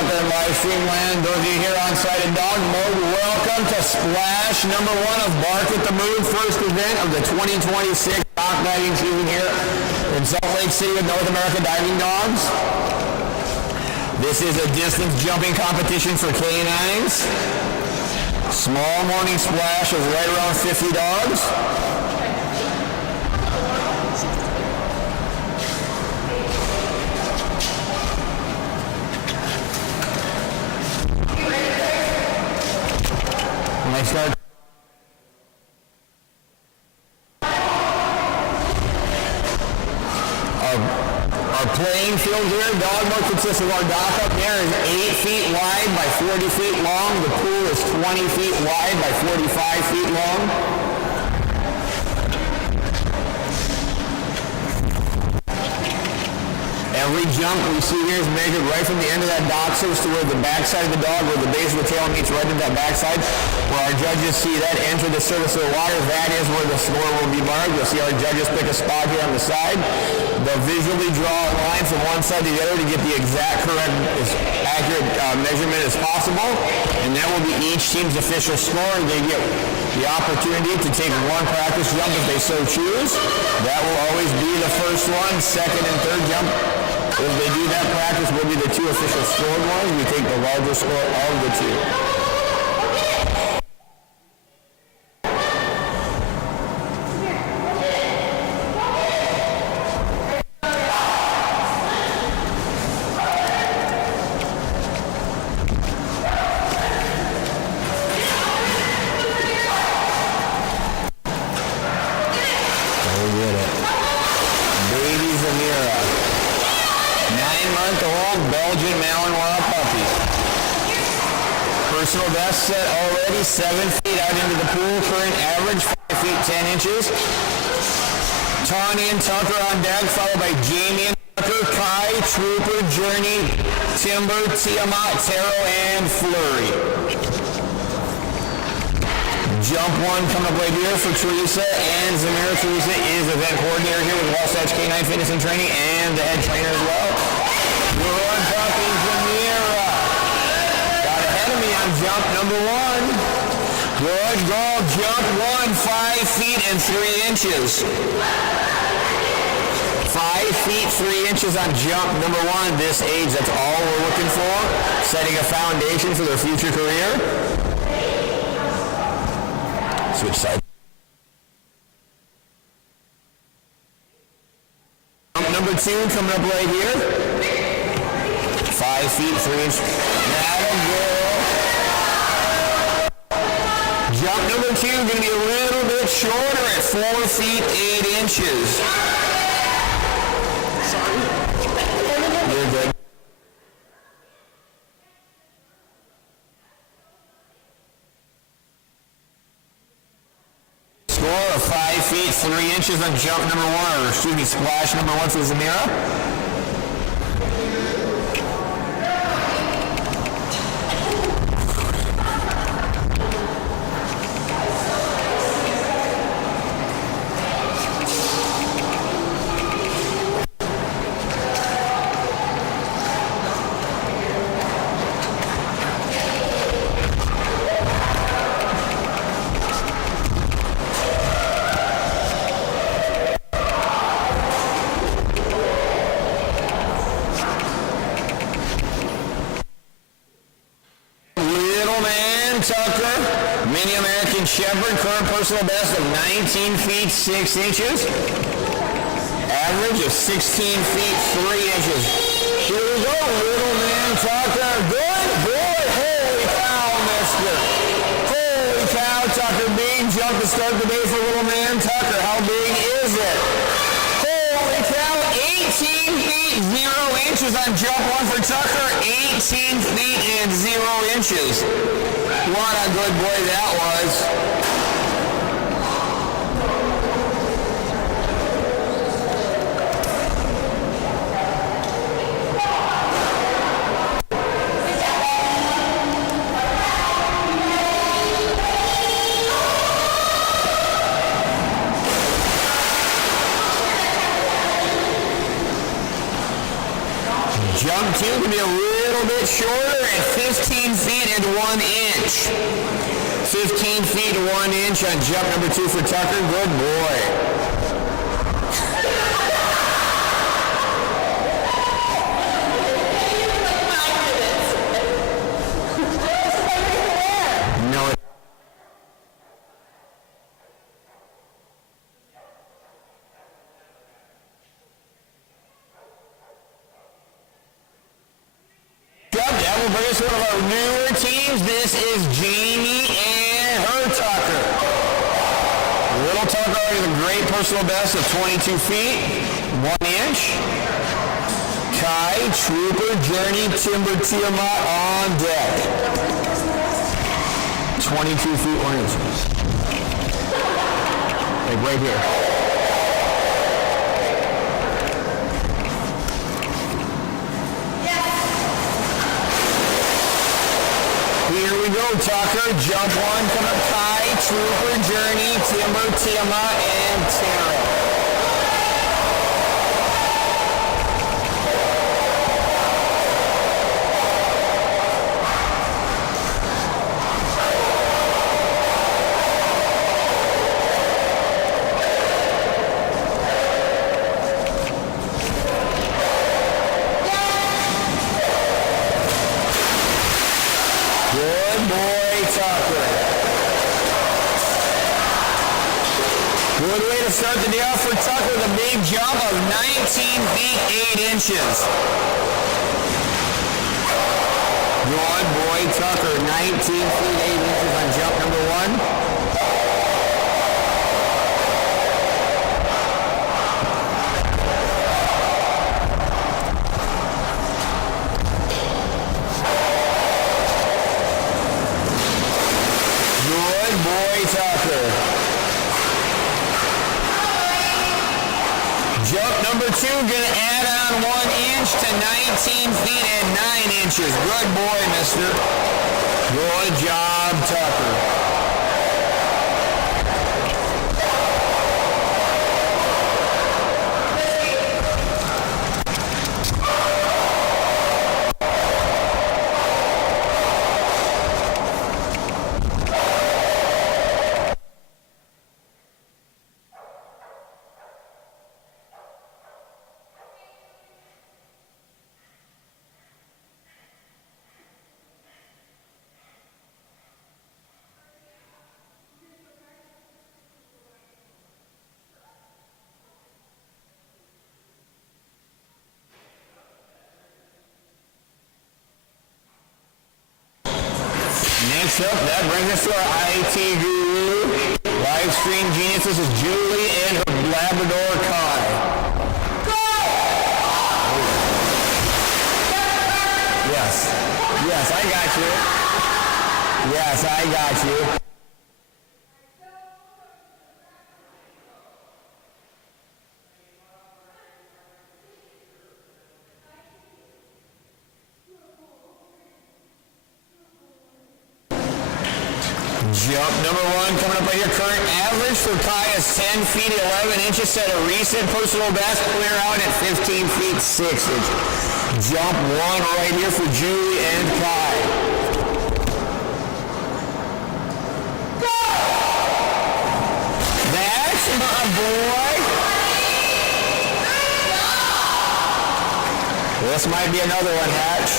out there in live stream land, those of you here on site at DogMode, welcome to splash number 1 of Bark at the Moon, first event of the 2026 dock diving season here in Salt Lake City with North America Diving Dogs. This is a distance jumping competition for canines. Small morning splash of right around 50 dogs. When I start our playing field here, DogMode consists of our dock up there is 8 feet wide by 40 feet long. The pool is 20 feet wide by 45 feet long. Every jump we see here is measured right from the end of that dock surface to where the backside of the dog, where the base of the tail meets right into that backside, where our judges see that enter the surface of the water. That is where the score will be marked. You'll see our judges pick a spot here on the side. They'll visually draw a line from one side to the other to get the exact correct, as accurate measurement as possible, and that will be each team's official score, and they get the opportunity to take one practice jump if they so choose. That will always be the first one. Second and third jump, if they do that practice, will be the 2 official scored ones. We take the larger score of the 2. Belgian Malinois puppy. Personal best set already 7 feet out into the pool. Current average 5 feet 10 inches. Tawny and Tucker on deck, followed by Jamie and Tucker, Kai, Trooper, Journey, Timber, Tiamat, Taro, and Flurry. Jump 1 coming up right here for Teresa and Zamira. Teresa is event coordinator here with Wasatch Canine Fitness and Training and the head trainer as well. Good puppy, Zamira. Got ahead of me on jump number 1. Good goal, jump 1, 5 feet and 3 inches. 5 feet, 3 inches on jump number 1. This age, that's all we're looking for. Setting a foundation for their future career. Switch side. Jump number 2 coming up right here. 5 feet, 3 inches. That'll go. Jump number 2 going to be a little bit shorter at 4 feet, 8 inches. Sorry. You're good. Score of 5 feet, 3 inches on jump number 1, or excuse me, splash number 1 for Zamira. Tucker, Mini American Shepherd, current personal best of 19 feet 6 inches. Average of 16 feet 3 inches. Here we go, little man Tucker. Good boy. Holy cow, mister. Holy cow, Tucker. Big jump to start the day for little man Tucker. How big is it? Holy cow, 18 feet 0 inches on jump 1 for Tucker. 18 feet and 0 inches. What a good boy that was. Jump 2 can be a real little bit shorter at 15 feet and 1 inch. 15 feet and 1 inch on jump number 2 for Tucker. Good boy. That will bring us to one of our newer teams. This is Jamie and her Tucker. Little Tucker already with a great personal best of 22 feet, 1 inch. Kai, Trooper, Journey, Timber, Tiamat on deck. 22 feet, 1 inch. Like right here. Here we go, Tucker. Jump 1, come up, Kai, Trooper, Journey, Timber, Tiamat, and Tara. Good boy, Tucker. Good way to start the day off for Tucker with a big jump of 19 feet, 8 inches. Good boy, Tucker. 19 feet, 8 inches on jump number 1. Good boy, Tucker. Jump number 2, gonna add on 1 inch to 19 feet and 9 inches. Good boy, mister. Good job, Tucker. Next up, that brings us to our IT guru, live stream genius. This is Julie and her Labrador Kai. Yes, yes, I got you. Yes, I got you. Jump number 1 coming up right here. Current average for Kai is 10 feet 11 inches. Set a recent personal best clear out at 15 feet 6 inches. Jump 1 right here for Julie and Kai. That's my boy. This might be another one, Hatch.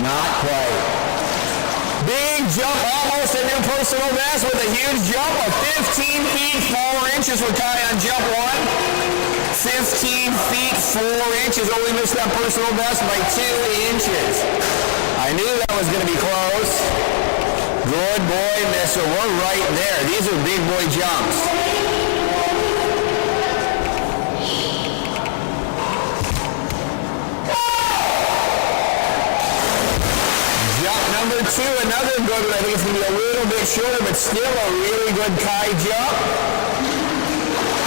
Not quite. Big jump, almost a new personal best with a huge jump of 15 feet 4 inches for Kai on jump 1. 15 feet 4 inches. Only missed that personal best by 2 inches. I knew that was going to be close. Good boy, mister. We're right there. These are big boy jumps. Number 2, another good one. I think it's going to be a little bit shorter, but still a really good Kai jump.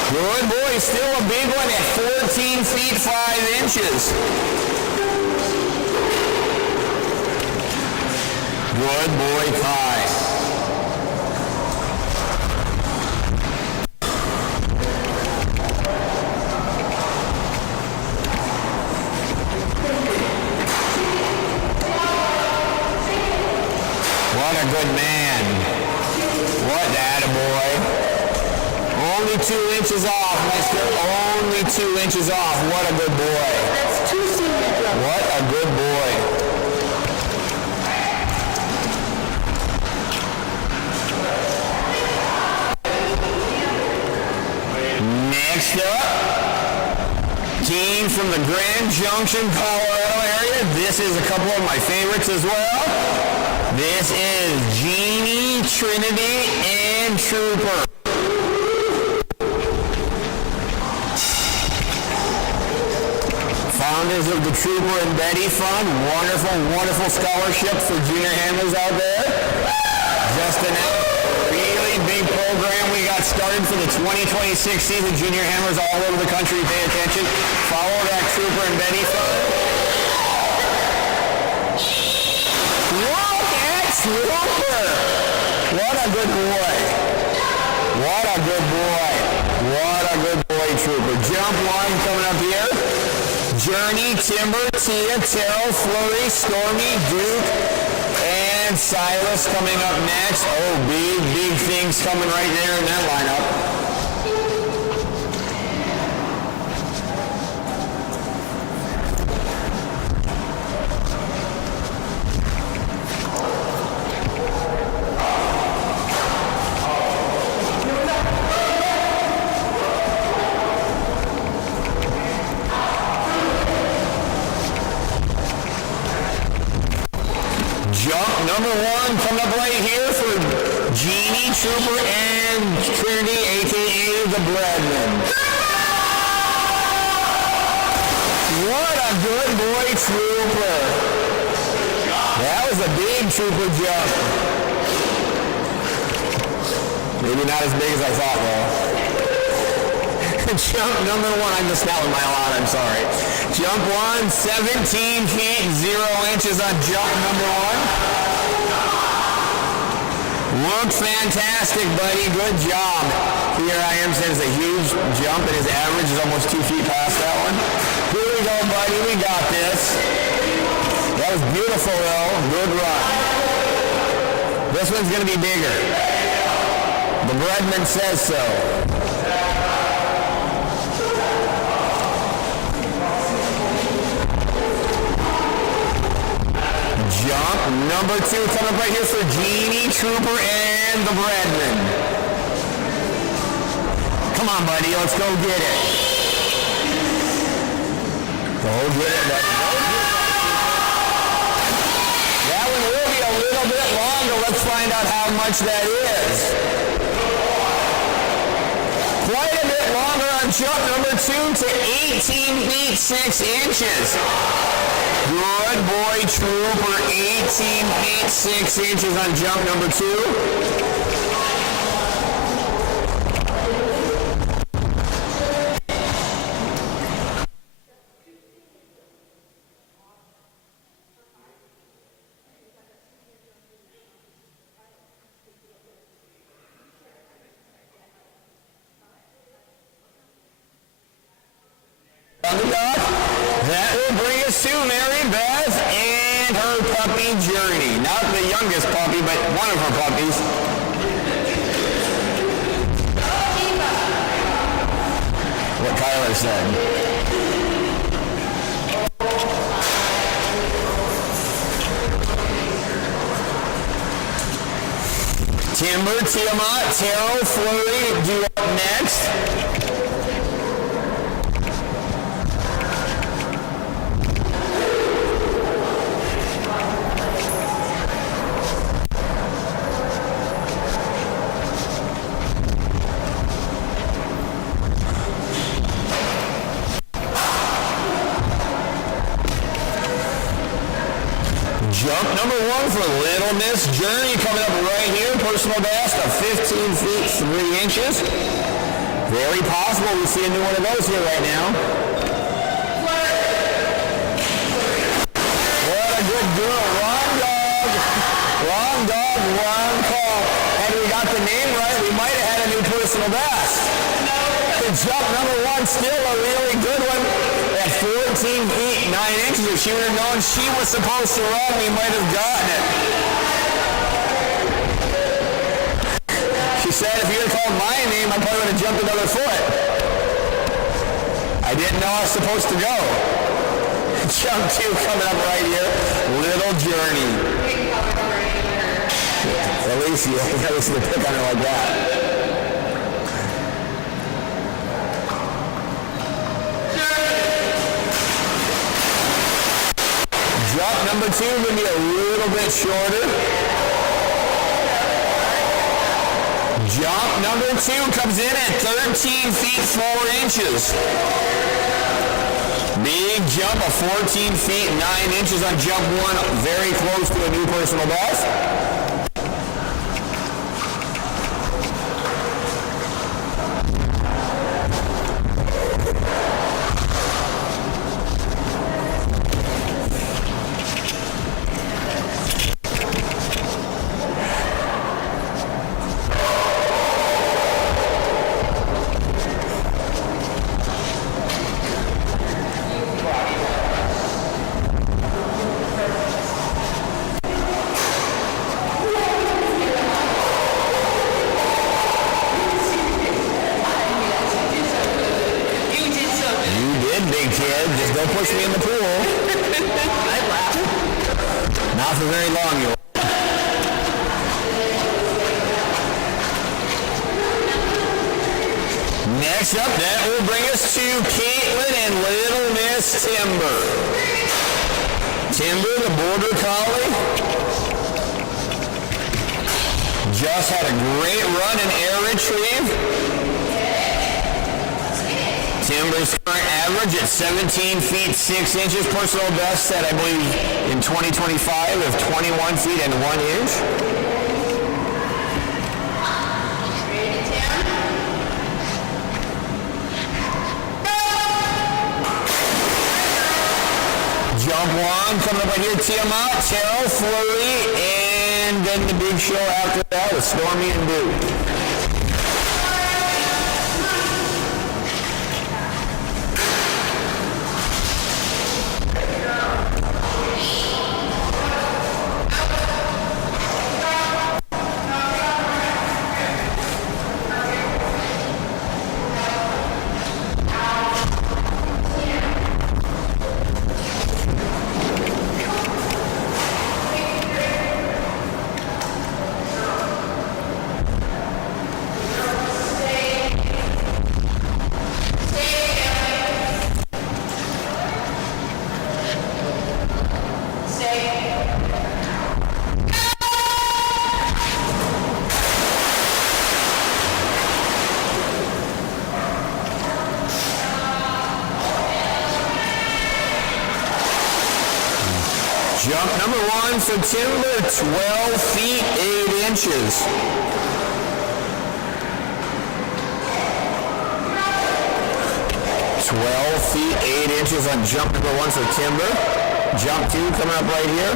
Good boy, still a big one at 14 feet 5 inches. Good boy, Kai. good man. What attaboy. Only 2 inches off, mister. Only 2 inches off. What a good boy. That's 2 senior jumps. What a good boy. Next up, team from the Grand Junction, Colorado area. This is a couple of my favorites as well. This is Genie, Trinity, and Trooper. Founders of the Trooper and Betty Fund. Wonderful, wonderful scholarship for junior handlers out there. Just announced a really big program we got started for the 2026 season. Junior handlers all over the country, pay attention. Follow that Trooper and Betty Fund. Look at Trooper! What a good boy. What a good boy. What a good boy, Trooper. Jump one coming up here. Journey, Timber, Tia, Terrell, Flurry, Stormy, Duke, and Silas coming up next. Oh, big things coming right there in that lineup. Jump number one coming up right here for Genie, Trooper, and Trinity, a.k.a. the Breadman. What a good boy, Trooper. That was a big Trooper jump. Maybe not as big as I thought, though. Jump number one, I missed that one by a lot, I'm sorry. Jump one, 17 feet, 0 inches on jump number one. Looked fantastic, buddy, good job. Here I am saying it's a huge jump and his average is almost 2 feet past that one. Here we go, buddy, we got this. That was beautiful, though, good run. This one's gonna be bigger. The Breadman says so. Jump number two coming up right here for Genie, Trooper, and the Breadman. Come on, buddy, let's go get it. Go get it, buddy. That one will be a little bit longer. Let's find out how much that is. Quite a bit longer on jump number two to 18 feet 6 inches. Good boy, Trooper, 18 feet 6 inches on jump number two. On the dog, that will bring us to Mary Beth and her puppy Journey. Not the youngest puppy, but one of her puppies. What Kyler said. Timber, Tiamat, Terrell, Flurry, due up next. Jump number one for Little Miss Journey coming up right here. Personal best of 15 feet 3 inches. Very possible we see a new one of those here right now. What a good girl. Wrong dog. Wrong dog, wrong call. Had we got the name right, we might have had a new personal best. The jump number one, still a really good one. At 14 feet 9 inches, if she would have known she was supposed to run, we might have gotten it. side, if you had called my name, I probably would have jumped another foot. I didn't know I was supposed to go. Jump 2 coming up right here. Little Journey. At least you to pick on her like that. Jump number 2 will be a little bit shorter. Jump number 2 comes in at 13 feet 4 inches. Big jump of 14 feet 9 inches on jump 1, very close to a new personal best. Big kid, just don't push me in the pool. I laugh. Not for very long, you. Next up, that will bring us to Caitlin and Little Miss Timber. Timber, the border collie, just had a great run in air retrieve. Timber's current average at 17 feet 6 inches, personal best set, I believe, in 2025 of 21 feet and 1 inch. Jump 1 coming up right here, Tiamat, Terrell, Flurry, and then the big show after that with Stormy and Boo. Jump number 1 for Timber, 12 feet 8 inches. Feet 8 inches on jump number 1 for Timber. Jump 2 coming up right here.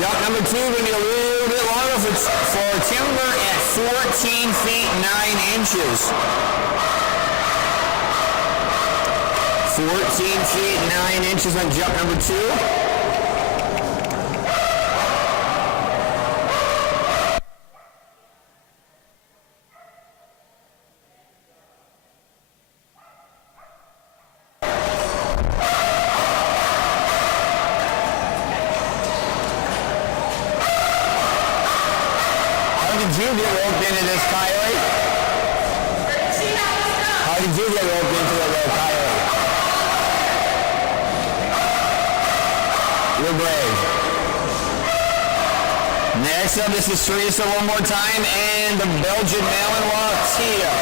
Jump number 2 going to be a little bit longer for Timber at 14 feet 9 inches. 14 feet 9 inches on jump number 2. How did you get roped into this, Kylie? How did you get roped into it, though, Kylie? You're brave. Next up, this is Teresa one more time, and the Belgian Malinois Tia.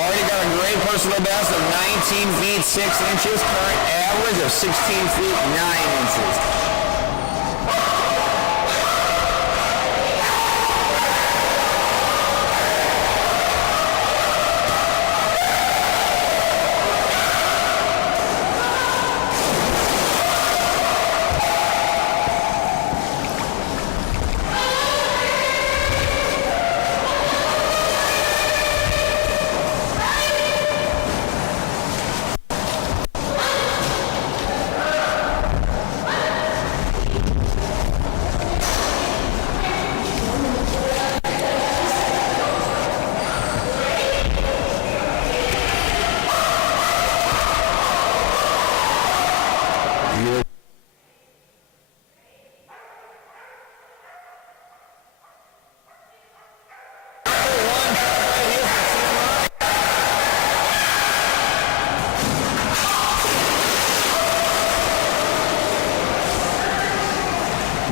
Already got a great a personal best of 19 feet 6 inches, current average of 16 feet 9 inches.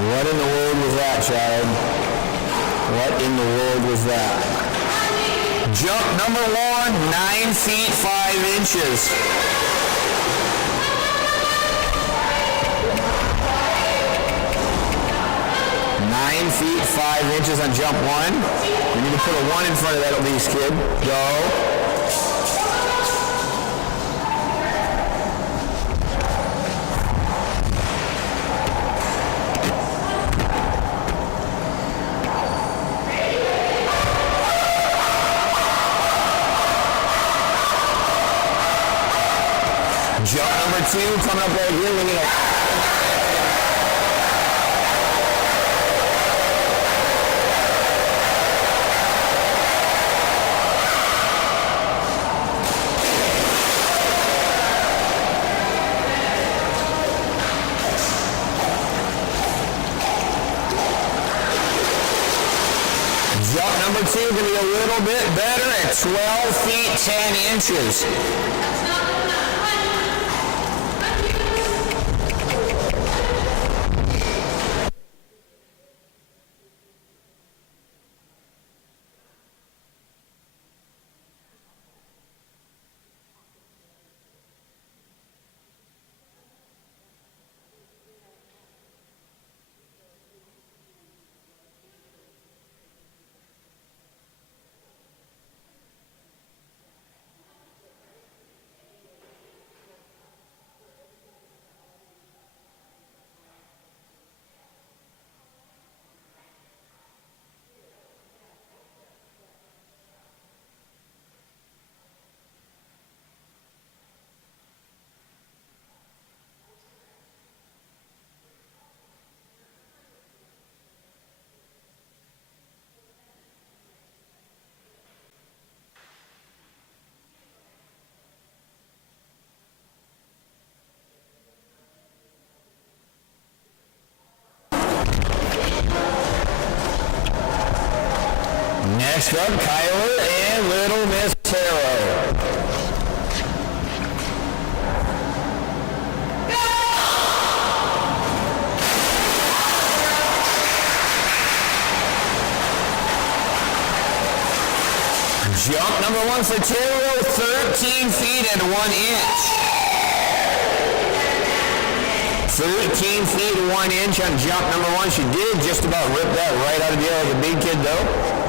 What in the world was that, child? What in the world was that? Jump number 1, 9 feet 5 inches. Nine feet 5 inches on jump 1. You need to put a 1 in front of that at least, kid. Go. Jump number 2 coming up right here. We need a... Jump number 2 going to be a little bit better at 12 feet 10 inches. Next up, Kyler and Little Miss Harrow. Jump number 1 for Taro, 13 feet and 1 inch. 13 feet 1 inch on jump number 1. She did just about rip that right out of the air like a big kid though.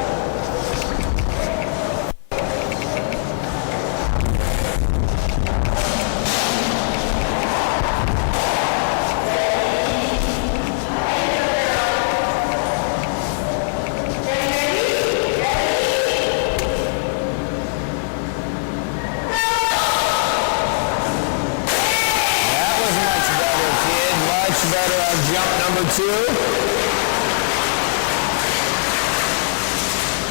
Better on jump number 2.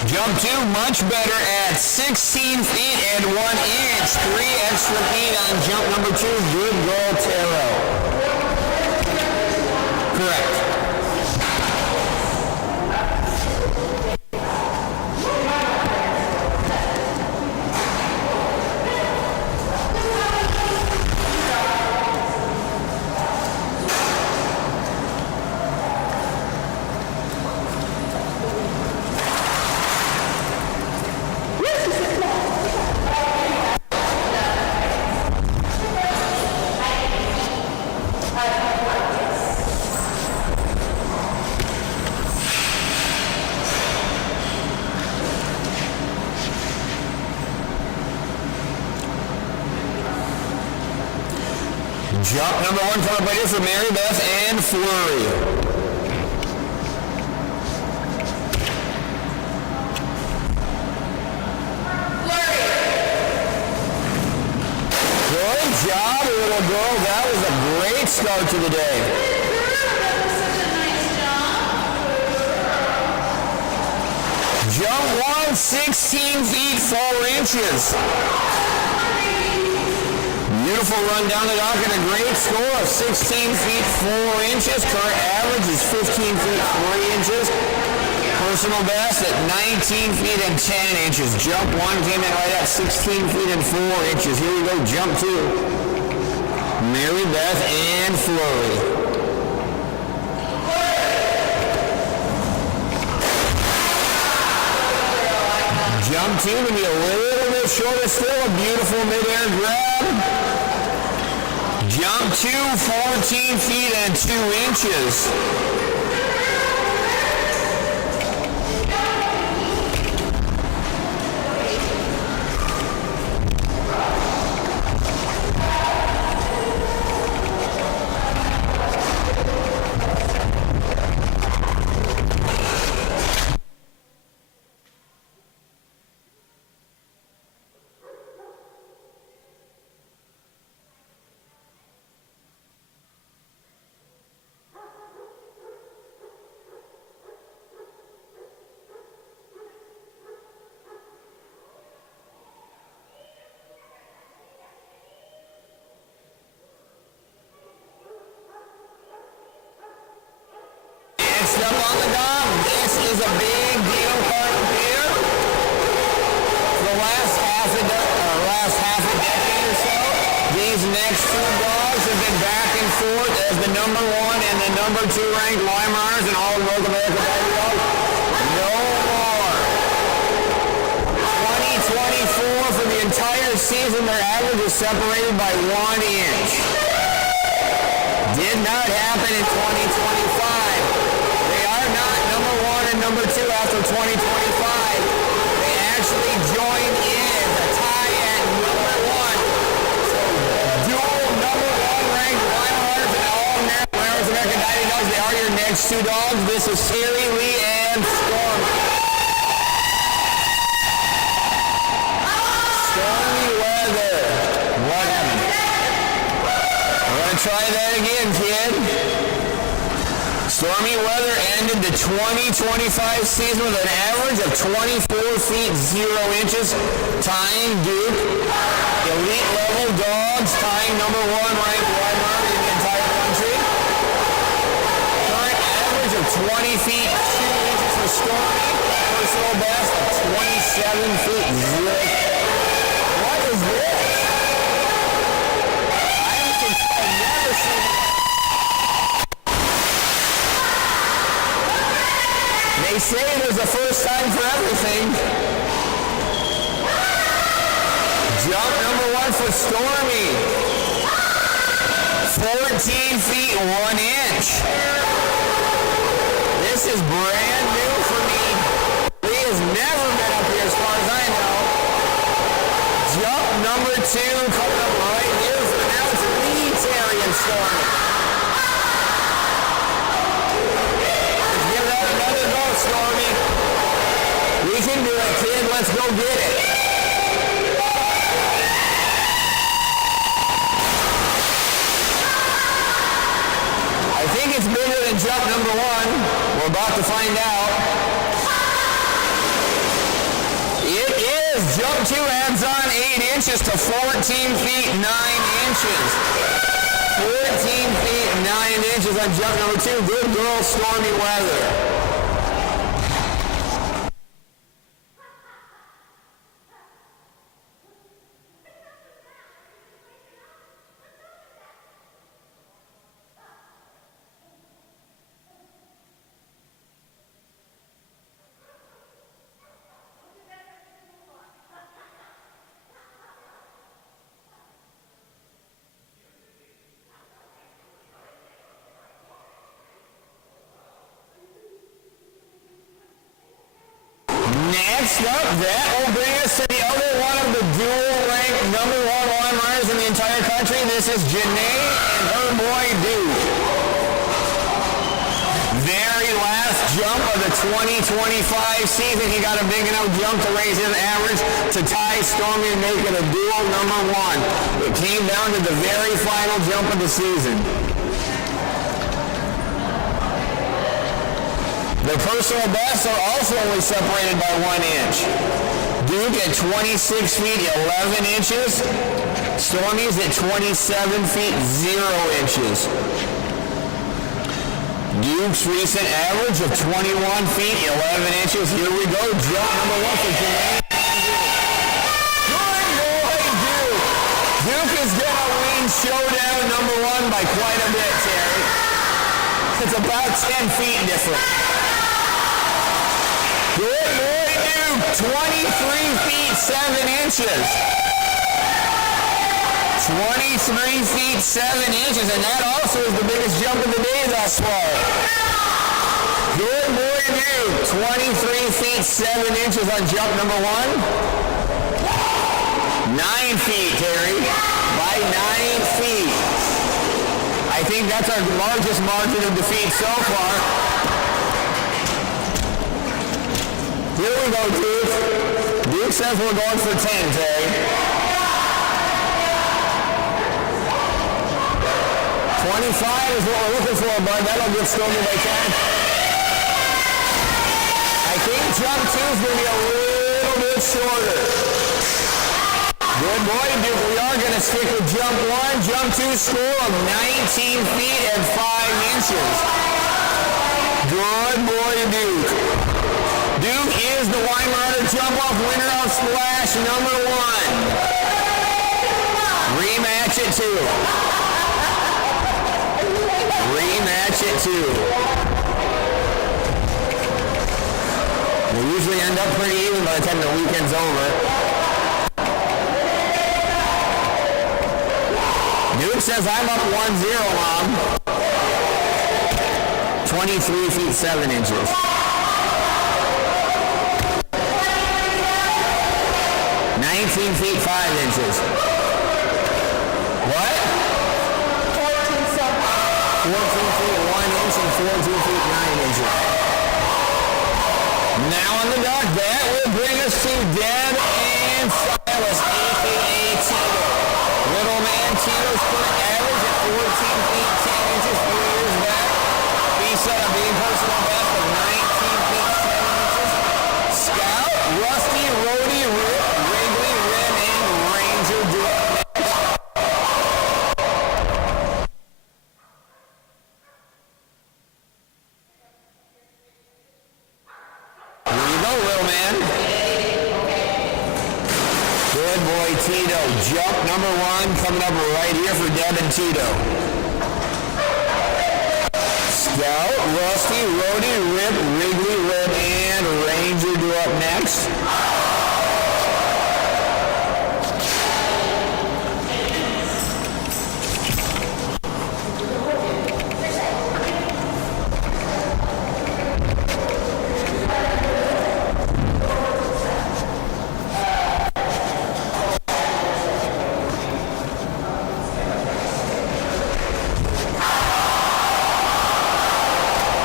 Jump 2, much better at 16 feet and 1 inch. 3 extra feet on jump number 2. Good goal, Taro. Correct. Jump number one coming up right here for Mary Beth and Flurry. Good job, little girl. That was a great start to the day. Jump one, 16 feet 4 inches. Beautiful run down the dock and a great score of 16 feet 4 inches. Current average is 15 feet 3 inches. Personal best at 19 feet and 10 inches. Jump one came in right at 16 feet and 4 inches. Here we go, jump two. Mary Beth and Flurry. Jump two to be a little bit shorter still. A beautiful mid-air grab. Jump two, 14 feet and 2 inches. Next up on the dock, this is a big deal part here. For the last half a decade or so, these next two dogs have been back and forth as the number one and the number two ranked Weimar's in all of North America Doggy Dog. No more. 2024 for the entire season, their average is separated by 1 inch. Did not happen in 2025. They are not number one and number two after 2025. They actually joined in the tie at number one. So dual number one ranked Weimar's and all American Doggy Dogs. They are your next two dogs. This is Siri, Lee, and Stormy. Stormy weather. What happened? We're going to try that again, kid. Stormy weather ended the 2025 season with an average of 24 feet 0 inches, tying Duke. Elite level dogs, tying number one ranked Weimar in the entire country. Current average of 20 feet 2 inches for Stormy. Personal best of 27 feet 0. What is this? I've never seen it. They say there's a first time for everything. Jump number one for Stormy. 14 feet 1 inch. This is brand new for me. He has never been up here as far as I know. Jump number two coming up right here for now. It's Lee, Terry, and Stormy. Another go, Stormy. We can do it, kid. Let's go get it. I think it's bigger than jump number one. We're about to find out. It is. Jump two adds on 8 inches to 14 feet 9 inches. 14 feet 9 inches on jump number two. Good girl, Stormy weather. Next up, that will bring us to the other one of the dual-ranked number one Weimars in the entire country. This is Janae boy Duke. Very last jump of the 2025 season. He got a big enough jump to raise his average to tie Stormy and make it a dual #1. It came down to the very final jump of the season. The personal bests are also only separated by 1 inch. Duke at 26 feet 11 inches. Stormy's at 27 feet 0 inches. Duke's recent average of 21 feet 11 inches. Here we go. Jump #1 for Jermaine. Good boy, Duke. Duke is going to win showdown #1 by quite a bit, Terry. It's about 10 feet different. Good boy, Duke. 23 feet 7 inches. 23 feet 7 inches, and that also is the biggest jump of the day thus far. Good boy, Duke. 23 feet 7 inches on jump #1. 9 feet, Terry. By 9 feet. I think that's our largest margin of defeat so far. Here we go, Duke. Duke says we're going for 10, Terry. 25 is what we're looking for, bud. That'll get Stormy by 10. I think jump 2 is going to be a little bit shorter. Good boy, Duke. We are going to stick with jump 1. Jump 2 score of 19 feet and 5 inches. Good boy, Duke. Duke is the Weimaraner jump-off winner of Splash #1. Rematch at 2. Rematch at 2. We usually end up pretty even by the time the weekend's over. Duke says I'm up 1-0, Mom. 23 feet 7 inches. 19 feet 5 inches. What? 14 feet 1 inch and 14 feet 9 inches. Now on the dot, that will bring us to Deb and Silas, a.k.a. Tito. Little man Tito's current average at 14 feet 10 inches 4 years back. He set a being personal best of 19 feet 7 inches. Scout, Rusty, Rhodey, Rip, Wrigley, Red, and Ranger do it next. Here you go, little man. Good boy, Tito. Jump #1 coming up right here for Deb and Tito. Scout, Rusty, Rhodey, Rip, Wrigley, Red, and Ranger do up next.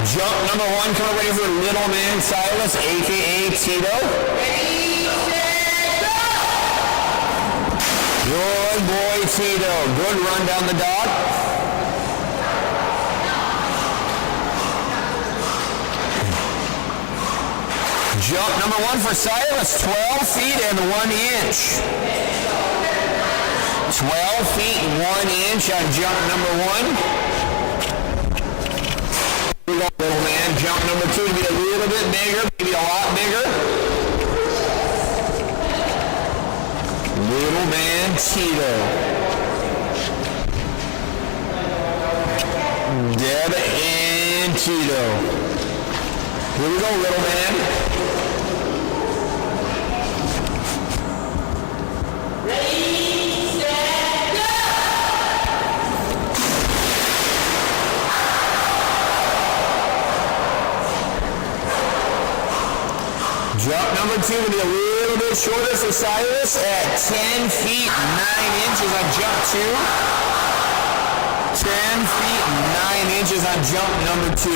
Jump #1 coming ready for little man Silas, a.k.a. Tito. Good boy, Tito. Good run down the dot. Jump #1 for Silas, 12 feet and 1 inch. 12 feet and 1 inch on jump #1. Little man, jump #2 to be a little bit bigger, maybe a lot bigger. Little man Tito. Deb and Tito. Here we go, little man. Jump #2 will be a little bit shorter for Silas at 10 feet 9 inches on jump 2. 10 feet 9 inches on jump number 2.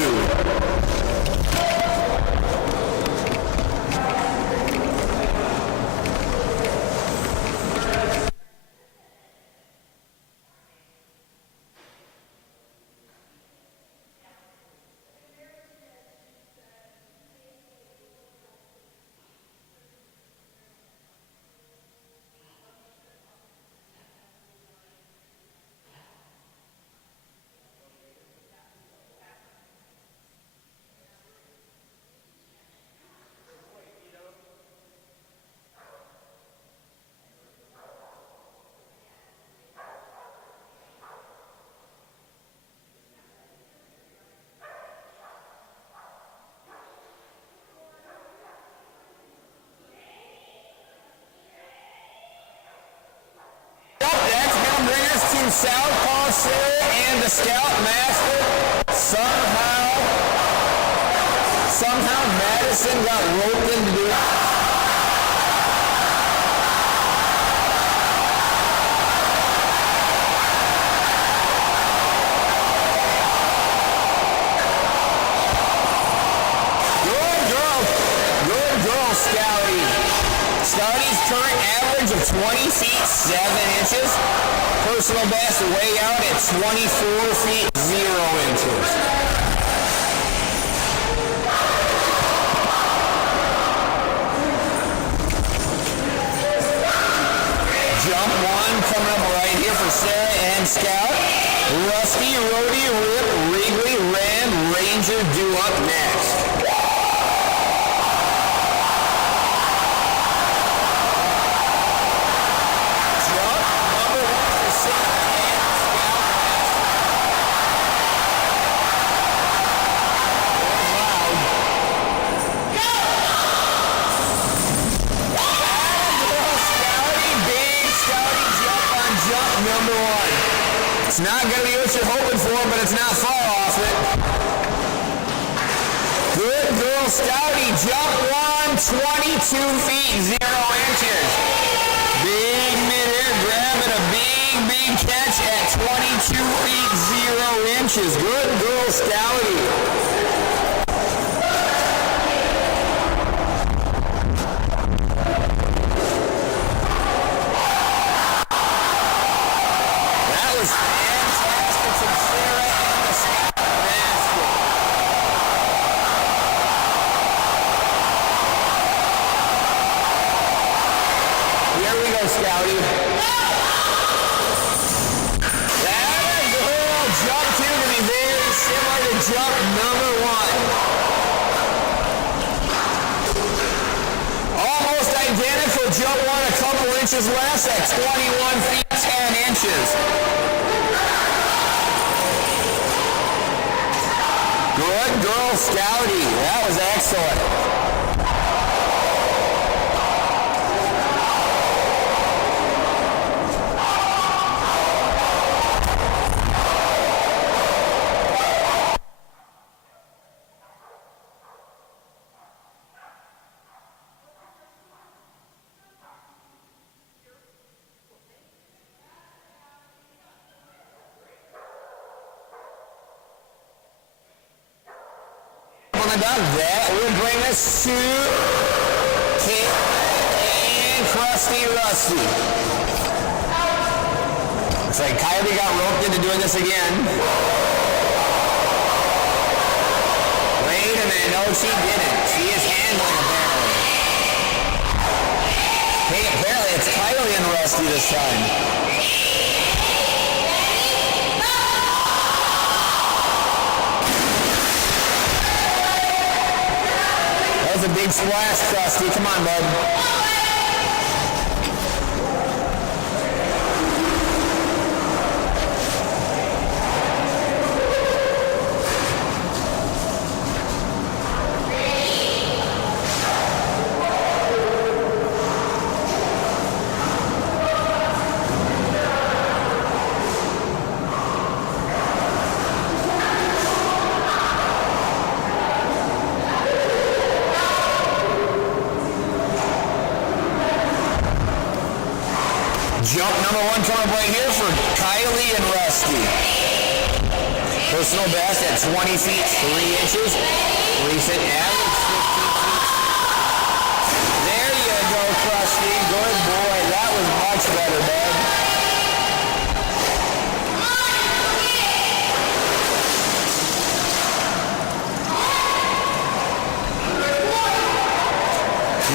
Southpaw Sarah and the Scoutmaster. Somehow Madison got roped into doing it. Good girl, Scouty. Scouty's current average of 20 feet 7 inches. Personal best way out at 24 feet 0 inches. Jump 1 coming up right here for Sarah and Scout. Rusty, Rhodey, Rip, Wrigley, Ram, Ranger due up next. Number 1. It's not going to be what you're hoping for, but it's not far off it. Good girl, Scouty. Jump 1, 22 feet 0 inches. Big mid-air grab and a big catch at 22 feet 0 inches. Good girl, Scouty. Fantastic from Sarah and the Scoutmaster. Here we go, Scouty. That girl, jump 2 to be very similar to jump number 1. Almost identical, jump 1 a couple inches less at 21 feet 10 inches. Good girl, Scouty. That was excellent. That will bring us to Kate and Krusty Rusty. Looks like Kylie got roped into doing this again. Wait a minute, no she didn't. She is handling apparently. Hey, apparently it's Kylie and Rusty this time. A big splash, Krusty. Come on, bud. Jump number 1 coming up right here for Kylie and Rusty. Personal best at 20 feet 3 inches. Recent average 15 feet. There you go, Krusty. Good boy. That was much better, bud.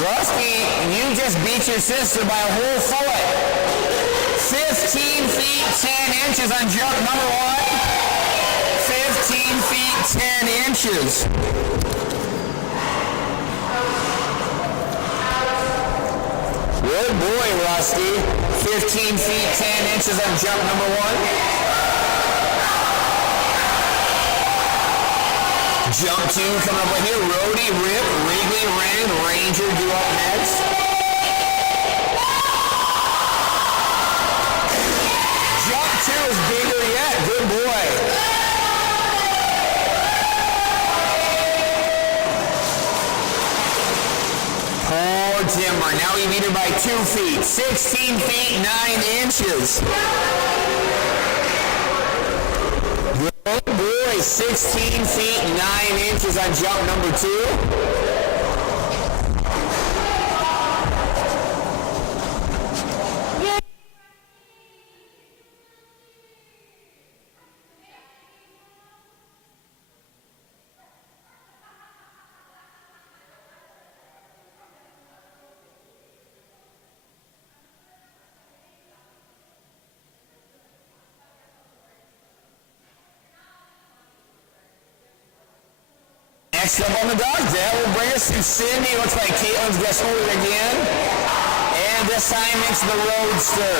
Rusty, you just beat your sister by a whole foot. 15 feet 10 inches on jump number 1. 15 feet 10 inches. Good boy, Rusty. 15 feet 10 inches on jump number 1. Jump 2 coming up right here. Rhodey, Rip, Wrigley, Ren, Ranger due up next. Jump 2 is bigger yet. Good boy. Poor Timber. Now we beat her by 2 feet. 16 feet 9 inches. Good boy, 16 feet 9 inches on jump number 2. Next up on the dog, that will bring us to Cindy. Looks like Caitlin's gets hold it again. And this time it's the Roadster.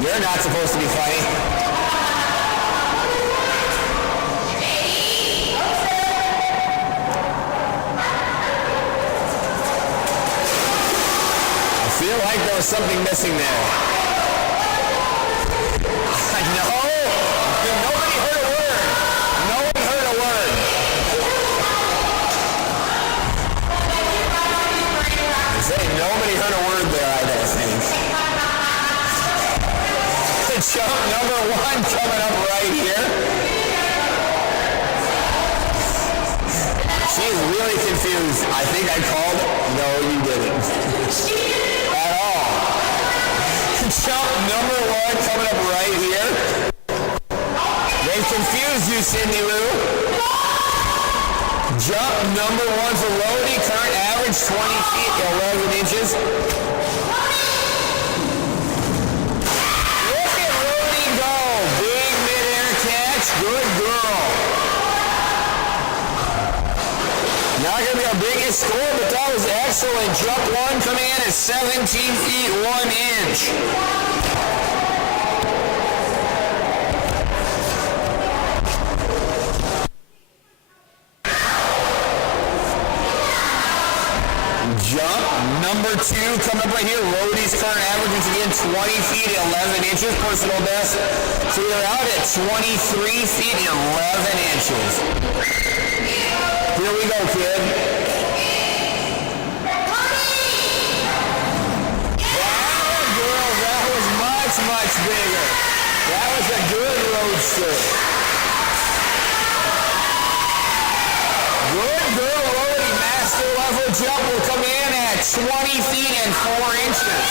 You're not supposed to be funny. I feel like there was something missing there. No. Nobody heard a word. Nobody heard a word. Say nobody heard a word there, I don't think. Jump number 1 coming up right here. She's really confused. I think I called it. No, you didn't. At all. Jump number 1 coming up right here. They've confused you, Cindy Lou. Jump number 1 for Rhodey. Current average 20 feet 11 inches. Look at Rhodey go. Big mid-air catch. Good girl. Not going to be our biggest score, but that was excellent. Jump 1 coming in at 17 feet 1 inch. Jump number 2 coming up right here. Rhodey's current average is again 20 feet 11 inches. Personal best clear out at 23 feet 11 inches. Here we go, kid. Wow, girl, that was much, much bigger. That was a good Roadster. Good girl, Rhodey. Master level jump will come in at 20 feet and 4 inches.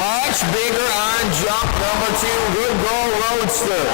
Much bigger on jump number 2. Good girl, Roadster.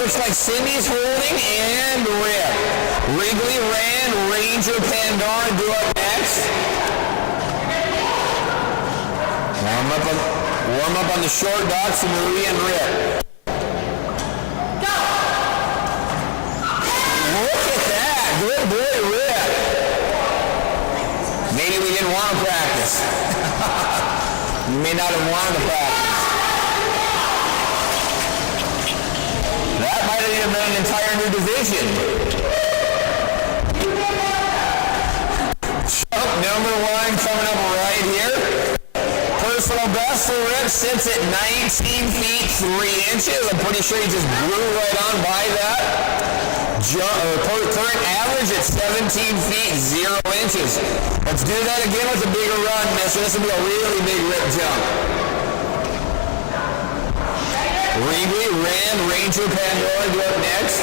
Looks like Cindy's holding and Rip. Wrigley, Rand, Ranger, Pandora do up next. Warm up on the short dogs for Marie and Rick. Look at that. Good boy, Rick. Maybe we didn't want to practice. You may not have wanted to practice. That might have even been an entire new division. Jump number 1 coming up right here. Personal best for Rick sits at 19 feet 3 inches. I'm pretty sure he just blew right on by that. Current average at 17 feet 0 inches. Let's do that again with a bigger run, mister. This will be a really big Rick jump. Reedy, Ram, Ranger, Pandora go up next.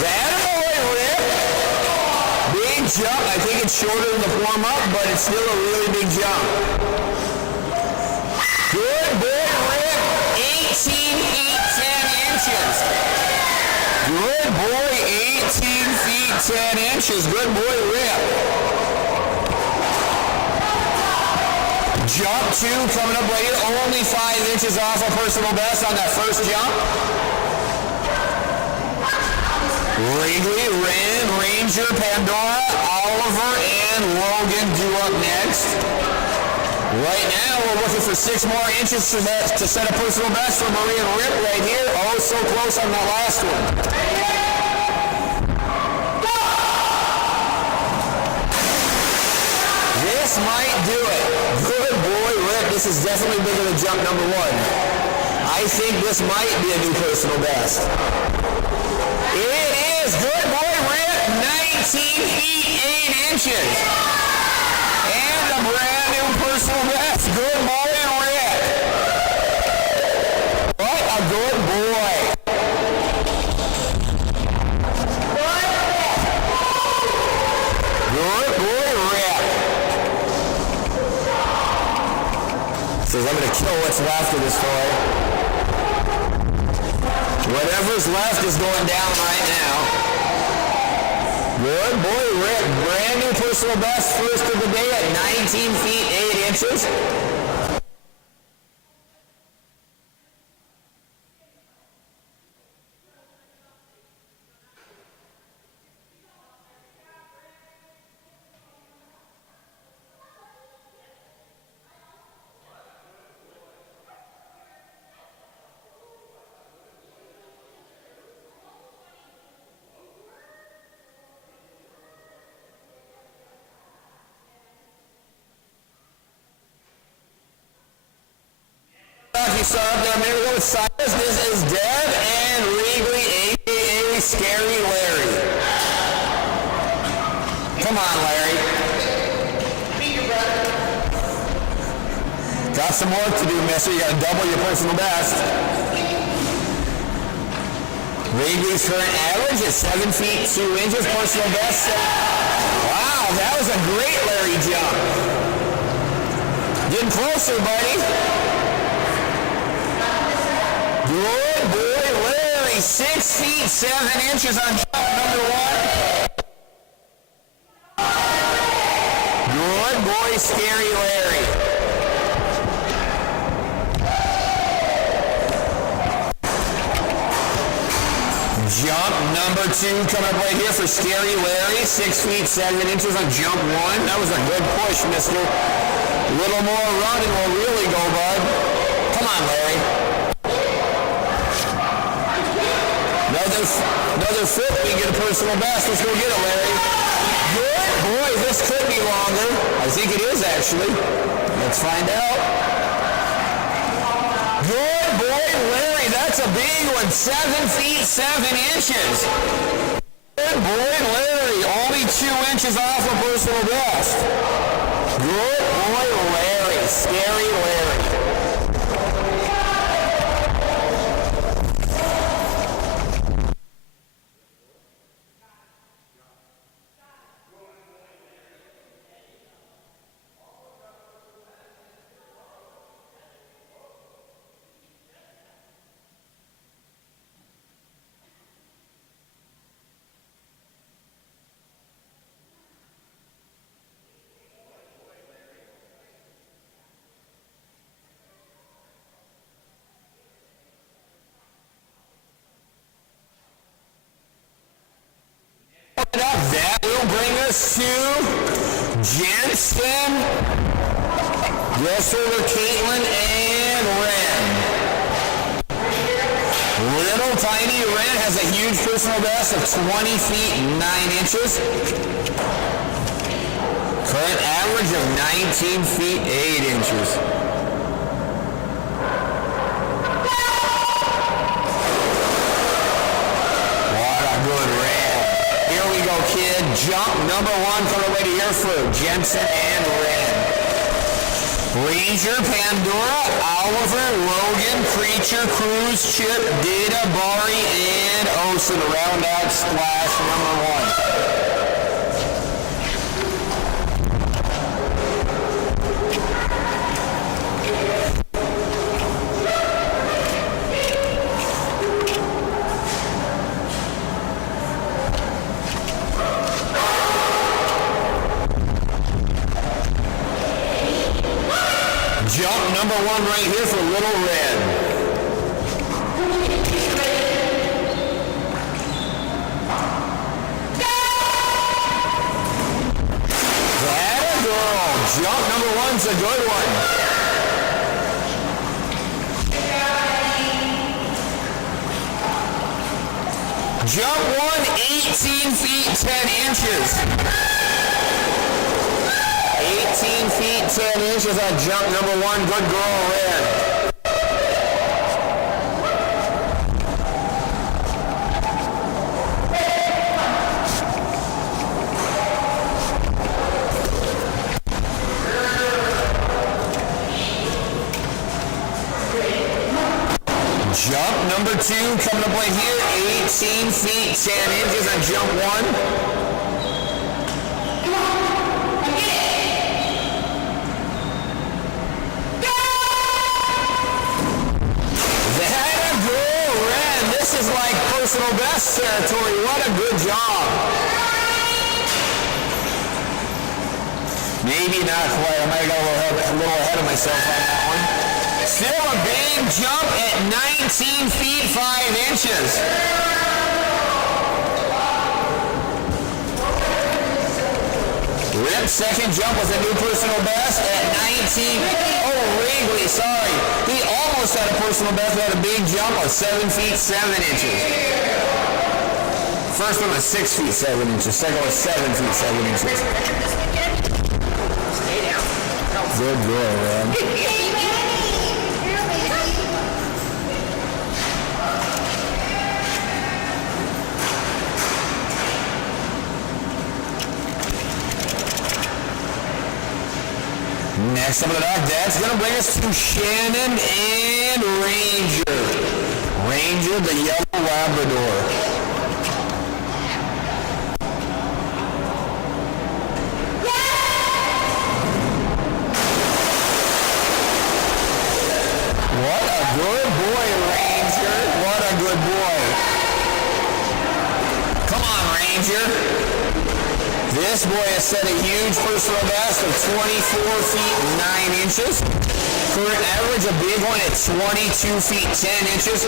Attaboy, Rick. Big jump. I think it's shorter than the warm-up, but it's still a really big jump. Good boy, Rick. 18 feet 10 inches. Good boy, 18 feet 10 inches. Good boy, Rick. Jump 2 coming up right here. Only 5 inches off a personal best on that first jump. Wrigley, Ren, Ranger, Pandora, Oliver, and Logan do up next. Right now, we're looking for 6 more inches to set a personal best for Marie and Rick right here. Oh, so close on that last one. This might do it. Good boy, Rick. This is definitely bigger than jump number 1. I think this might be a new personal best. It is. Good boy, Rick. 19 feet 8 inches. And a brand new personal best. Good boy, Rick. What a good boy. Good boy, Rick. Says I'm going to kill what's left of this toy. Whatever's left is going down right now. Good boy, Rick. Brand new personal best, first of the day at 19 feet 8 inches. You saw up there a minute ago with Cyrus. This is Deb and Wrigley, a.k.a. Scary Larry. Come on, Larry. Got some work to do, mister. You got to double your personal best. Wrigley's current average is 7 feet 2 inches. Personal best. Wow, that was a great Larry jump. Getting closer, buddy. Good boy, Larry. 6 feet 7 inches on jump number 1. Good boy, Scary Larry. Jump number 2 coming up right here for Scary Larry. 6 feet 7 inches on jump 1. That was a good push, mister. A little more run and we'll really go, bud. Come on, Larry. Another foot, we get a personal best. Let's go get it, Larry. Good boy, this could be longer. I think it is, actually. Let's find out. Good boy, Larry. That's a big one. 7 feet 7 inches. Good boy, Larry. Only 2 inches off a personal best. Good boy, Larry. Scary Larry. That will bring us to Jensen, just over Caitlin, and Ren. Little tiny Ren has a huge personal best of 20 feet 9 inches. Current average of 19 feet 8 inches. What a good Ren. Here we go, kid. Jump number 1 coming away to here for Jensen and Ren. Ranger, Pandora, Oliver, Logan, Creature, Cruz, Chip, Data, Bari, and Osa to round out splash number 1. Jump number 1 right here for Little Red. That a girl. Jump number 1's a good one. Jump 1, 18 feet 10 inches. 18 feet 10 inches on jump number 1. Good girl, Red. Jump number 2 coming up right here. 18 feet 10 inches on jump 1. This is like personal best territory. What a good job. Maybe not quite. I might have got a little ahead of myself on that one. Still a big jump at 19 feet 5 inches. Rip second jump was a new personal best at 19. Oh, Wrigley, sorry. He almost had a personal best without a big jump of 7 feet 7 inches. First one was 6 feet 7 inches. Second one was 7 feet 7 inches. Good girl, man. Next up on the dock, that's going to bring us to Shannon and Ranger. Ranger, the yellow Labrador. What a good boy, Ranger. What a good boy. Come on, Ranger. This boy has set a huge personal best of 24 feet 9 inches. Current average, a big one at 22 feet 10 inches.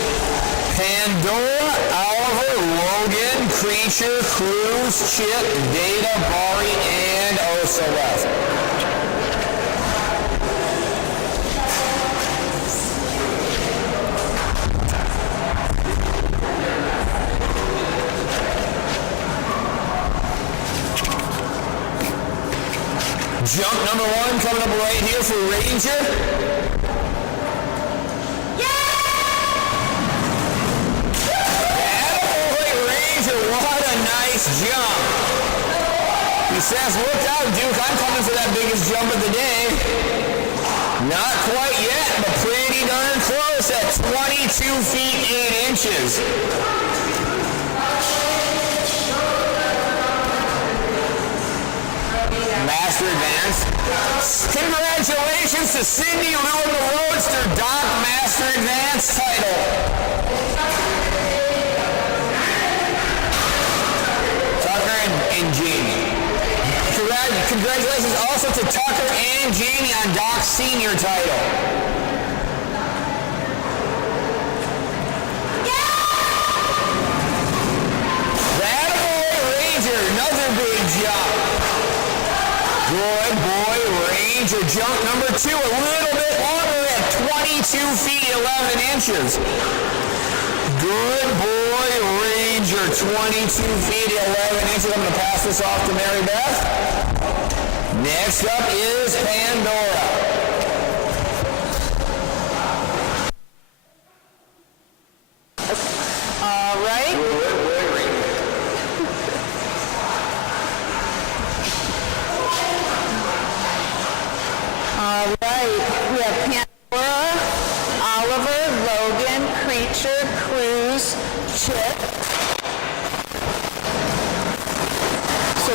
Pandora, Oliver, Logan, Creature, Cruz, Chip, Data, Bari, and Osa left. Jump number 1 coming up right here for Ranger. Attaboy, Ranger, what a nice jump. He says, look out, Duke, I'm coming for that biggest jump of the day. Not quite yet, but pretty darn close at 22 feet 8 inches. Master Advance. Congratulations to Cindy Lou in the Roadster Doc Master Advance title. Tucker and Jamie. Congratulations also to Tucker and Jamie on Doc Senior title. Attaboy, Ranger. Good boy, Ranger jump number 2, a little bit longer at 22 feet 11 inches. Good boy, Ranger, 22 feet 11 inches. I'm going to pass this off to Mary Beth. Next up is Pandora. All right. All right. We have Pandora, Oliver, Logan, Creature, Cruz, Chip. So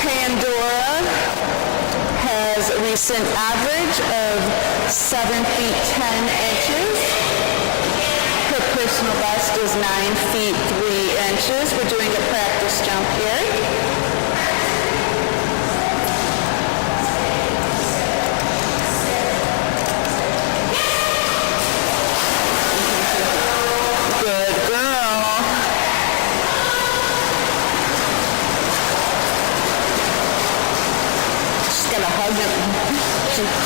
Pandora has a recent average of 7 feet 10 inches. Her personal best is 9 feet 3 inches. We're doing a practice jump here. Good girl. She's gonna hug it.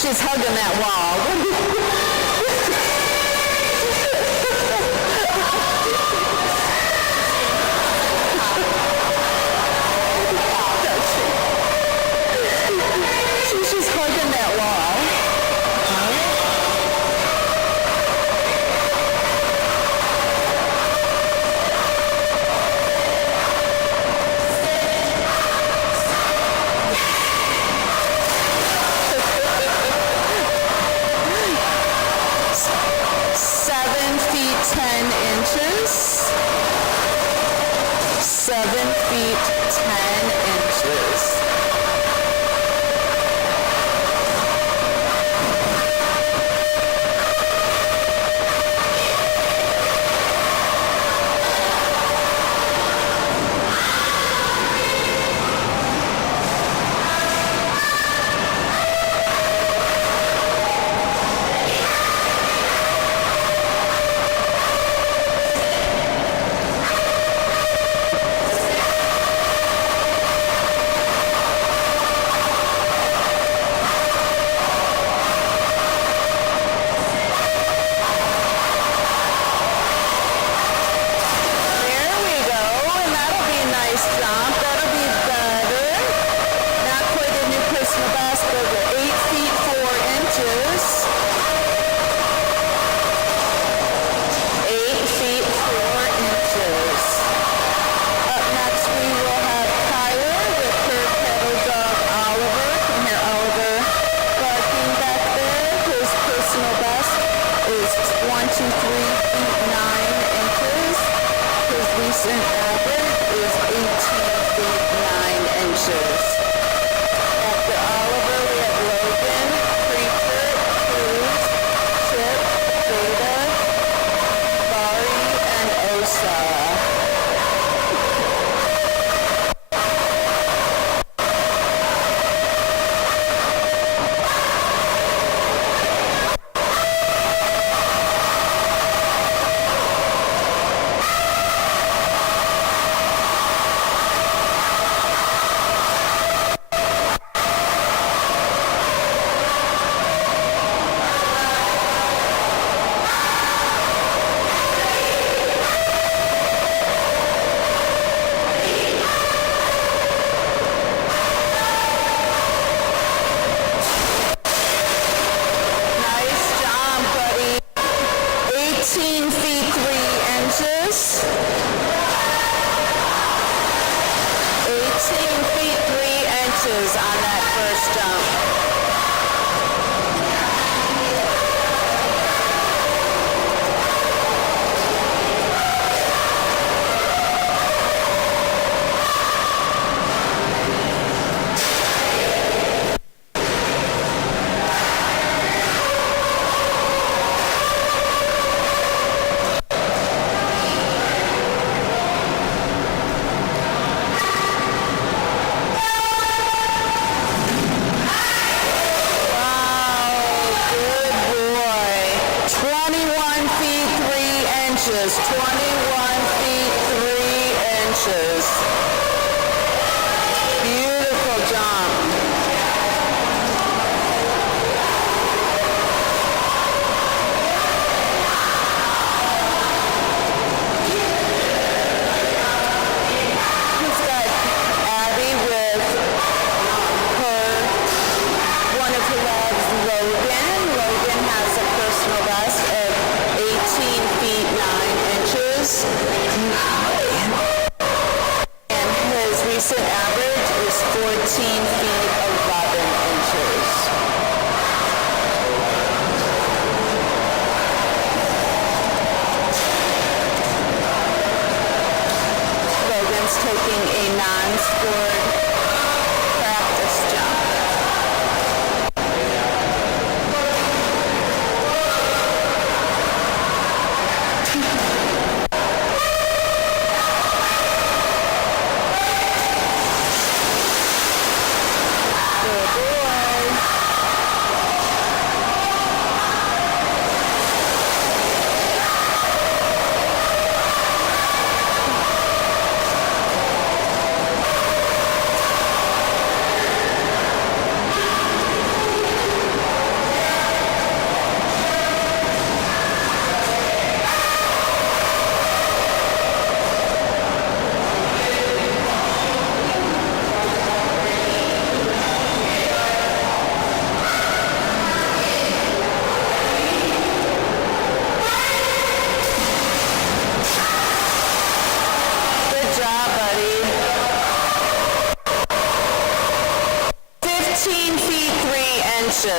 She's hugging that wall. She's hugging that wall. Seven feet 10 inches. 7 feet 10 inches. Beautiful jump. 15 feet 3 inches. 15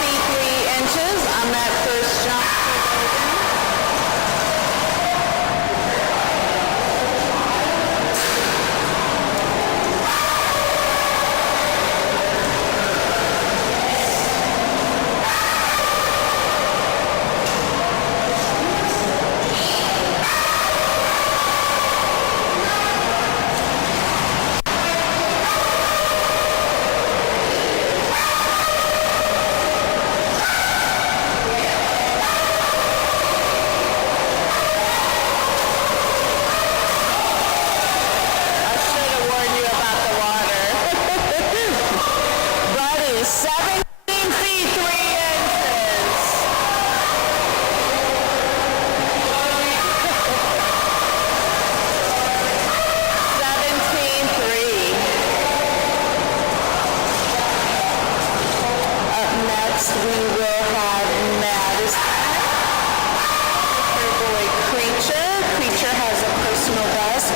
feet 3 inches on that first jump for Logan. I should have warned you about the water. Buddy, 17 feet 3 inches. 17.3. Up next, we will have Madison, her boy Creature. Creature has a personal best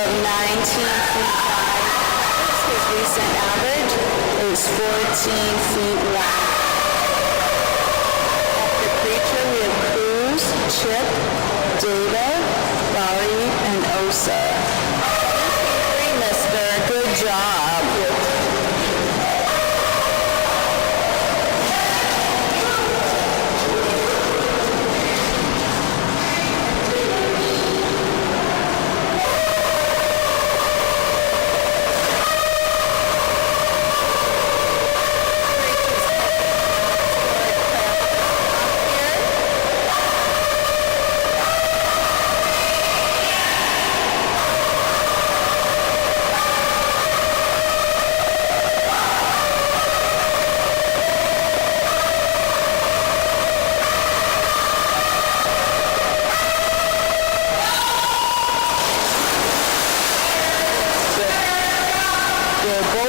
of 19 feet 5 inches. His recent average is 14 feet 1. After Creature, we have Cruz, Chip, Data, Barry, and Osa. 3, mister. Good job. Good boy.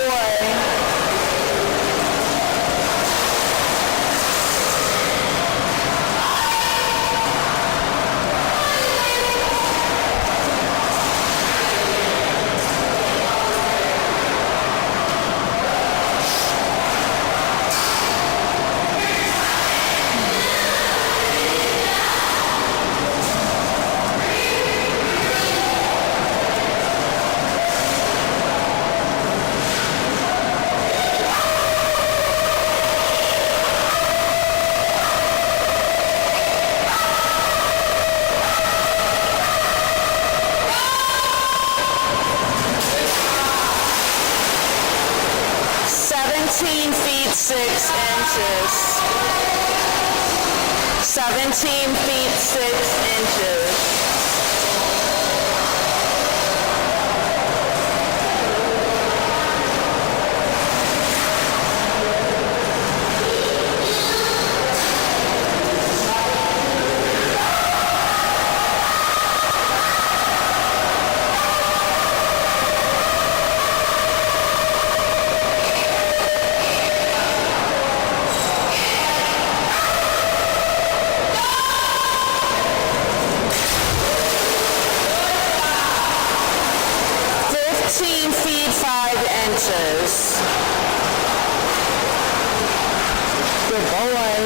Feet 6 inches. 17 feet 6 inches. Good boy.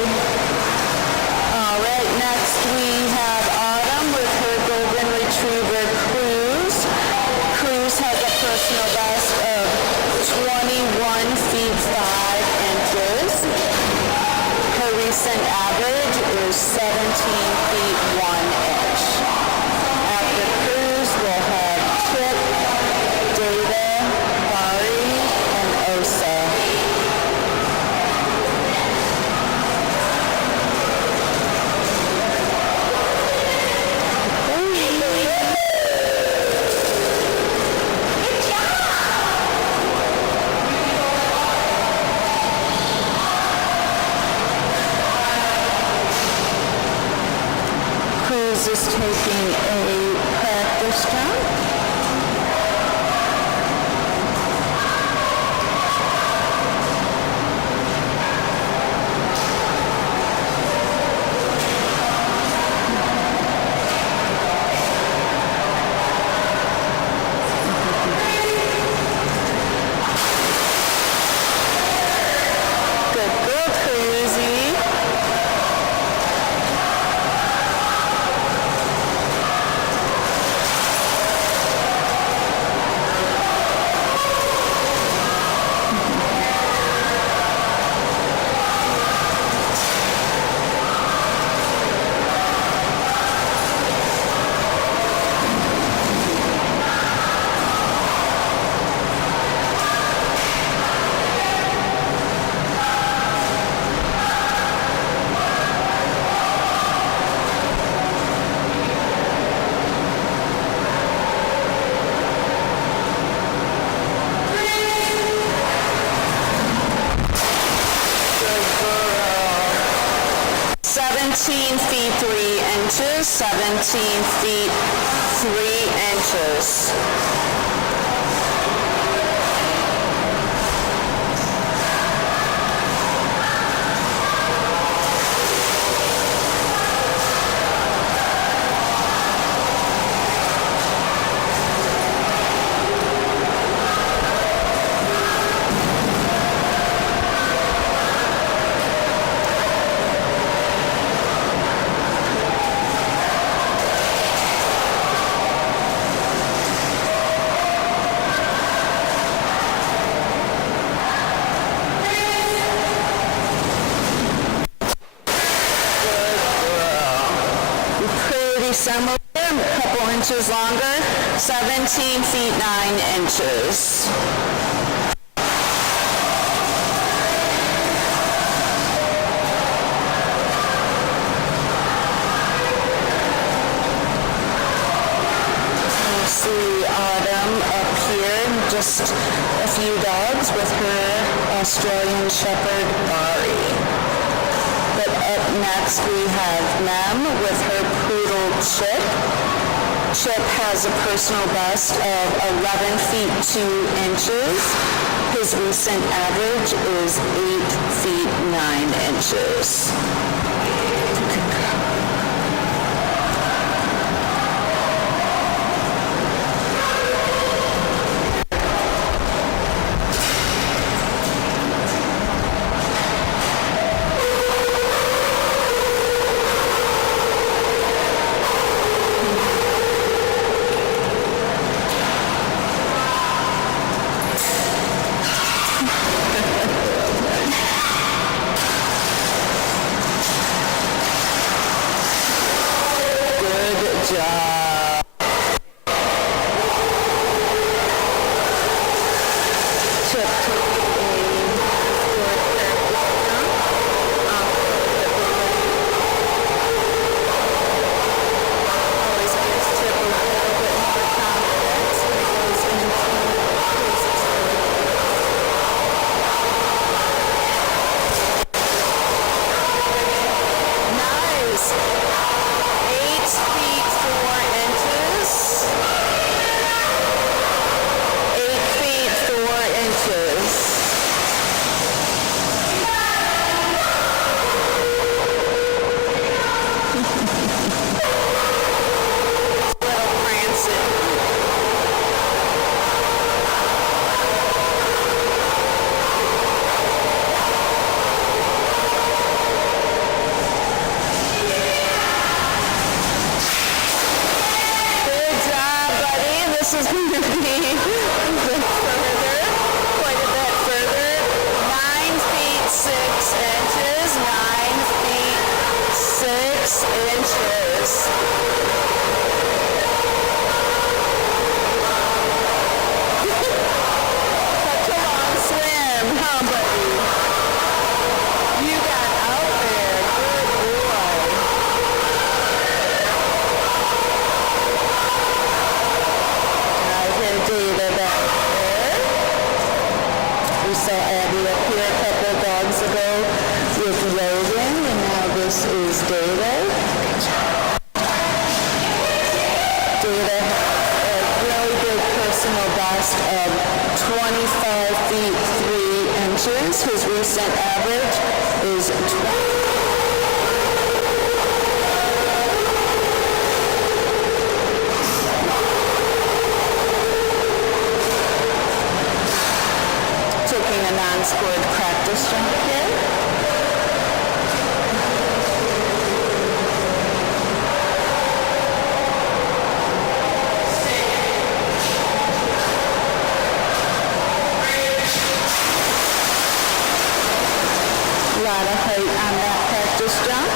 All right, next we have Autumn with her golden retriever Cruz. Cruz has a personal best of 21 feet 5 inches. Her recent average is 17 feet 1 inch. After Cruz, we'll have Chip, Data, Bari, and Osa. Cruz is taking a practice jump. inches, 17 feet 3 inches. Similar, a couple inches longer, 17 feet 9 inches. You see Autumn up here, just a few dogs with her Australian Shepherd Bari. But up next we have Mem with her poodle Chip. Chip has a personal best of 11 feet 2 inches. His recent average is 8 feet 9 inches. job. Chip took always gives Chip a little bit more confidence when it goes into his nice. 8 feet 4 inches. 8 feet 4 inches. Little prancing. Good job, buddy. This is going to be further, quite a bit further. 9 feet 6 inches. 9 feet 6 inches. Such a long swim, huh, buddy? You got out there. Good boy. I hear Data back there. We saw Abby up here a couple of dogs ago with Logan, and now this is Data. Data has a really big personal best of 25 feet 3 inches. His recent average is 20. Taking a non-scored practice jump here. A lot of height on that practice jump.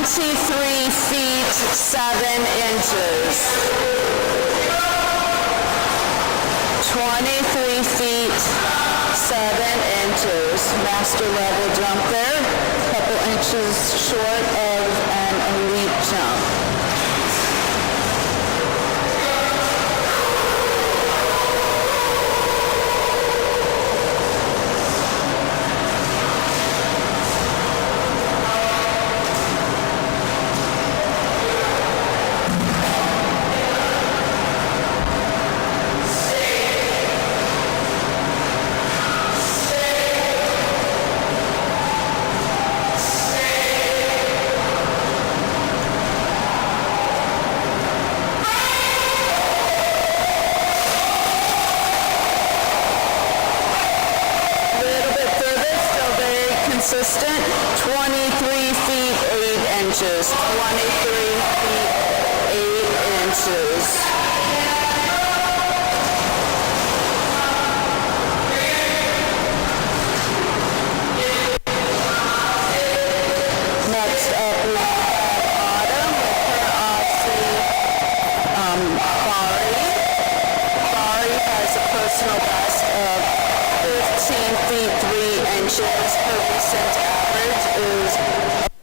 23 feet 7 inches. 23 feet 7 inches. Master level jump there. Couple inches short of an elite jump. Consistent, 23 feet 8 inches, 23 feet 8 inches. Next up we have Autumn with her Aussie Bari. Bari has a personal best of 15 feet 3 inches. Her recent average is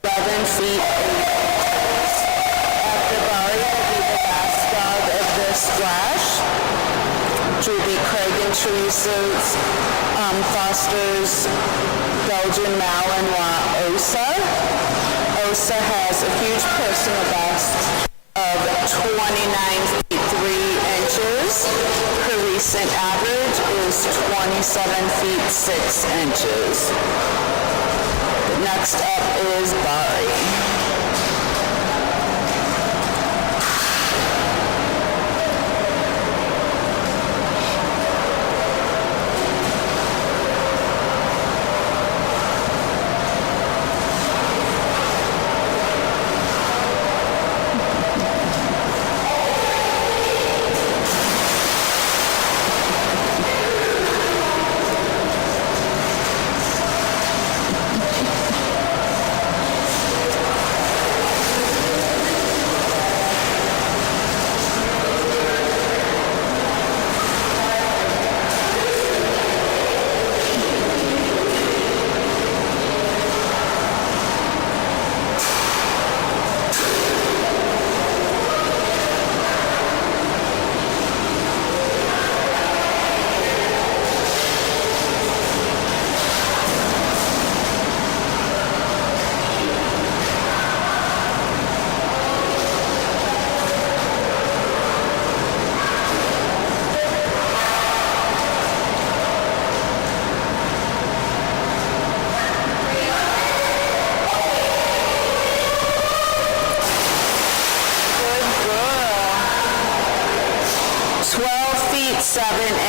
11 feet 8 inches. After Bari will be the best dog of this splash. Judy Craig and Teresa's Foster's Belgian Malinois Osa. Osa has a huge personal best of 29 feet 3 inches. Her recent average is 27 feet 6 inches. Next up is Bari.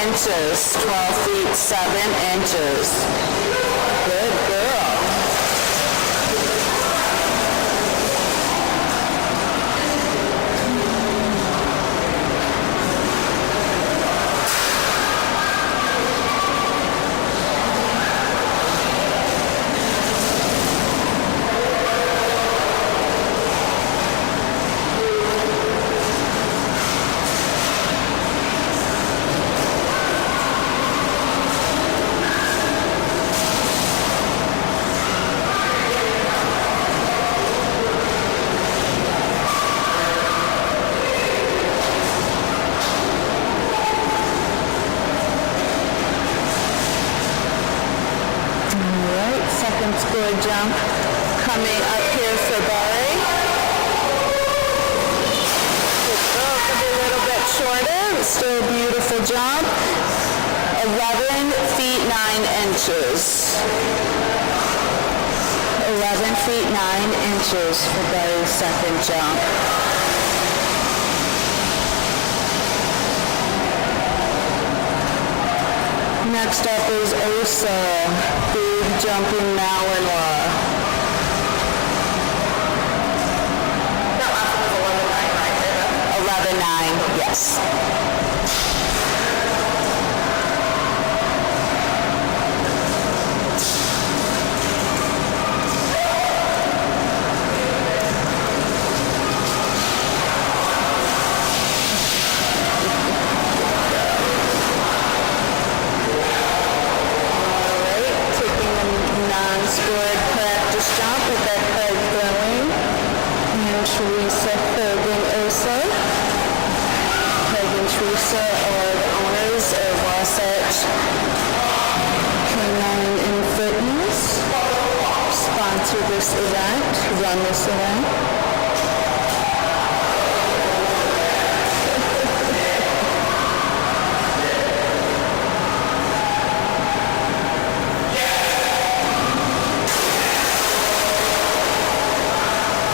Inches, 12 feet 7 inches. Good girl. Score jump coming up here for Bari. Good girl, could be a little bit shorter, but still a beautiful jump. 11 feet 9 inches. 11 feet 9 inches for Bari's second jump. Next up is Osa, big jumping Malinois. That last one was 11.9, right? 11.9, yes. Teresa Hogan Osa. Hogan Teresa are the owners of Wasatch Canine and Fitness. Sponsor this event, run this event.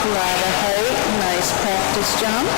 Lot of height, nice practice jump.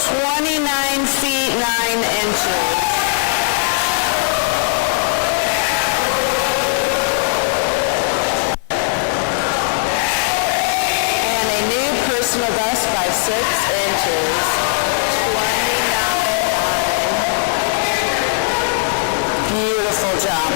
29 feet 9 inches. And a new personal best by 6 inches. 29.9. Beautiful job.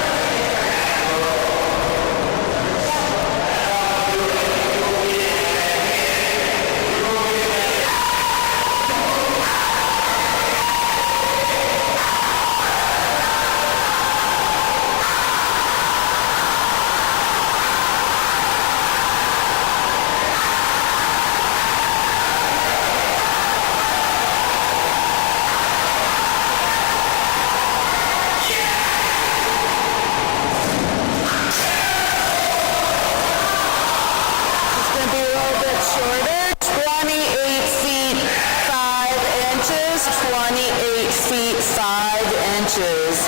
Shorter, 28 feet 5 inches, 28 feet 5 inches.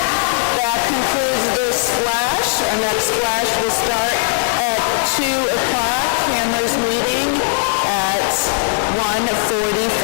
That concludes this splash. Our next splash will start at 2 o'clock. Hammer's meeting at 1:45.